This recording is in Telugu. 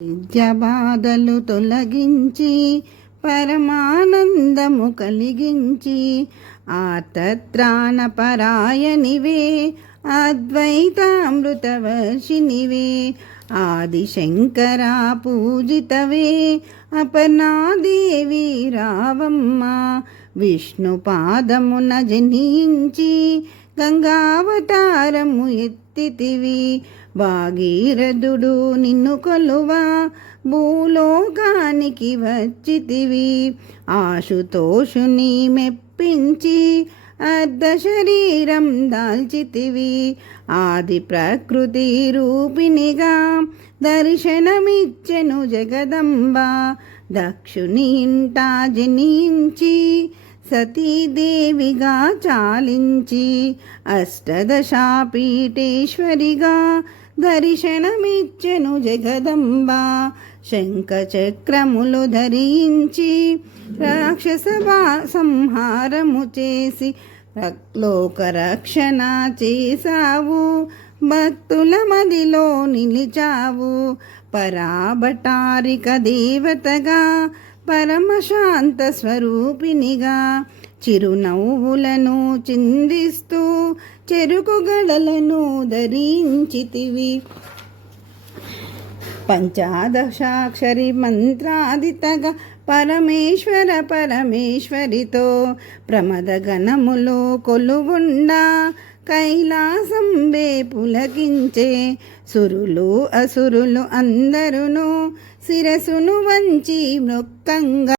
విద్య బాధలు తొలగించి పరమానందము కలిగించి ఆర్తత్రాణపరాయణివే అద్వైతామృతవర్షిణివే ఆదిశంకరా పూజితవే అపర్ణాదేవి రావమ్మ విష్ణు పాదమున జనించి గంగావతారము ఎత్తితివి భాగీరథుడు నిన్ను కొలువా భూలోకానికి వచ్చితివి ఆశుతోషుని మెప్పించి అర్ధ శరీరం దాల్చితివి ఆది ప్రకృతి రూపిణిగా దర్శనమిచ్చెను జగదంబ దక్షుని ఇంట జనించి సతీదేవిగా చాలించి అష్టదశాపీఠేశ్వరిగా దర్శనమిచ్చెను జగదంబ శంఖచక్రములు ధరించి రాక్షస సంహారము చేసి లోకరక్షణ చేసావు భక్తుల మదిలో నిలిచావు పరాభటారిక దేవతగా పరమశాంత స్వరూపినిగా చిరునవ్వులను చిందిస్తూ చెరుకు గడలను ధరించితివి పంచాదశాక్షరి మంత్రాదితగా పరమేశ్వరితో ప్రమదగణములో కొలువుండా కైలాసంబే పులకించే సురులు అసురులు అందరును శిరసును వంచి మృక్కంగా